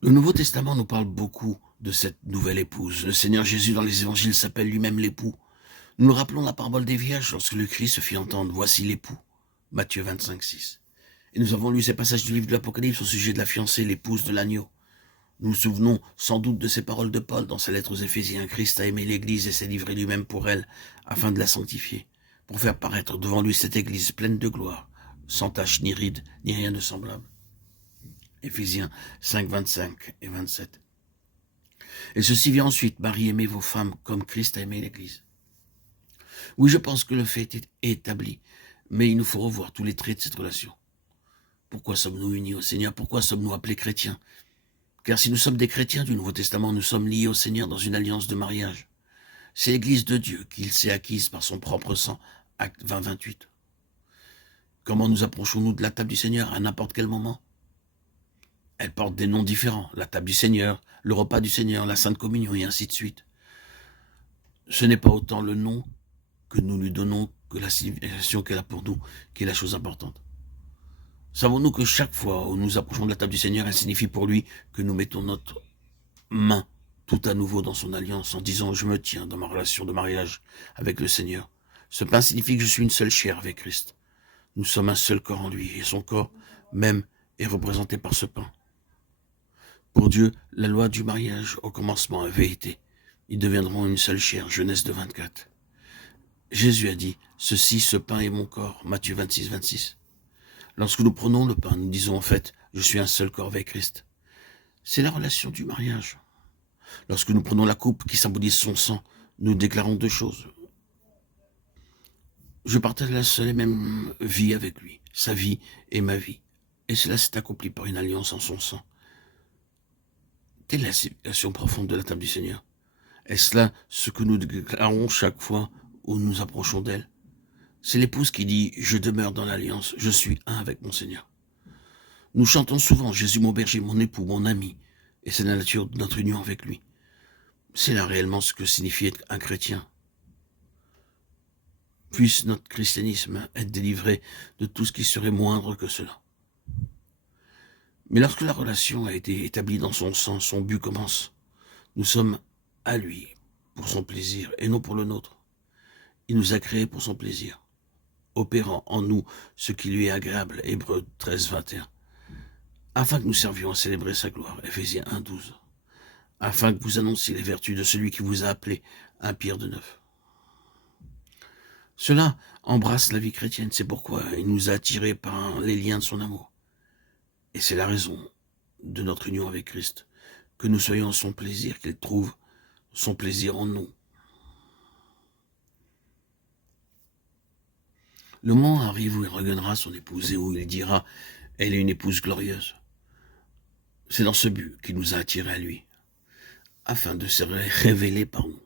Le Nouveau Testament nous parle beaucoup de cette nouvelle épouse. Le Seigneur Jésus dans les évangiles s'appelle lui-même l'époux. Nous nous rappelons la parabole des vierges lorsque le Christ se fit entendre « Voici l'époux » Matthieu 25, 6. Et nous avons lu ces passages du livre de l'Apocalypse au sujet de la fiancée, l'épouse de l'agneau. Nous nous souvenons sans doute de ces paroles de Paul dans sa lettre aux Éphésiens. Christ a aimé l'Église et s'est livré lui-même pour elle, afin de la sanctifier, pour faire paraître devant lui cette Église pleine de gloire, sans tache ni ride, ni rien de semblable. Éphésiens 5, 25 et 27. Et ceci vient ensuite, Marie, aimez vos femmes comme Christ a aimé l'Église. Oui, je pense que le fait est établi, mais il nous faut revoir tous les traits de cette relation. Pourquoi sommes-nous unis au Seigneur? Pourquoi sommes-nous appelés chrétiens? Car si nous sommes des chrétiens du Nouveau Testament, nous sommes liés au Seigneur dans une alliance de mariage. C'est l'Église de Dieu qu'il s'est acquise par son propre sang, Acte 20, 28. Comment nous approchons-nous de la table du Seigneur à n'importe quel moment? Elle porte des noms différents, la table du Seigneur, le repas du Seigneur, la Sainte Communion et ainsi de suite. Ce n'est pas autant le nom que nous lui donnons que la signification qu'elle a pour nous, qui est la chose importante. Savons-nous que chaque fois où nous approchons de la table du Seigneur, elle signifie pour lui que nous mettons notre main tout à nouveau dans son alliance en disant « Je me tiens dans ma relation de mariage avec le Seigneur ». Ce pain signifie que je suis une seule chair avec Christ. Nous sommes un seul corps en lui et son corps même est représenté par ce pain. Pour Dieu, la loi du mariage au commencement avait été. Ils deviendront une seule chair, Genèse 2, 24. Jésus a dit, ceci, ce pain est mon corps, Matthieu 26, 26. Lorsque nous prenons le pain, nous disons en fait, je suis un seul corps avec Christ. C'est la relation du mariage. Lorsque nous prenons la coupe qui symbolise son sang, nous déclarons deux choses. Je partage la seule et même vie avec lui, sa vie et ma vie. Et cela s'est accompli par une alliance en son sang. Telle est la signification profonde de la table du Seigneur. Est-ce là ce que nous déclarons chaque fois où nous nous approchons d'elle? C'est l'épouse qui dit « Je demeure dans l'alliance, je suis un avec mon Seigneur ». Nous chantons souvent « Jésus mon berger, mon époux, mon ami », et c'est la nature de notre union avec lui. C'est là réellement ce que signifie être un chrétien. Puisse notre christianisme être délivré de tout ce qui serait moindre que cela. Mais lorsque la relation a été établie dans son sang, son but commence. Nous sommes à lui, pour son plaisir, et non pour le nôtre. Il nous a créés pour son plaisir, opérant en nous ce qui lui est agréable, Hébreux 13, 21, afin que nous servions à célébrer sa gloire, Éphésiens 1, 12, afin que vous annonciez les vertus de celui qui vous a appelé, 1 Pierre 2, 9. Cela embrasse la vie chrétienne, c'est pourquoi il nous a attirés par les liens de son amour. Et c'est la raison de notre union avec Christ, que nous soyons son plaisir, qu'il trouve son plaisir en nous. Le moment arrive où il regagnera son épouse et où il dira « Elle est une épouse glorieuse ». C'est dans ce but qu'il nous a attirés à lui, afin de se révéler par nous.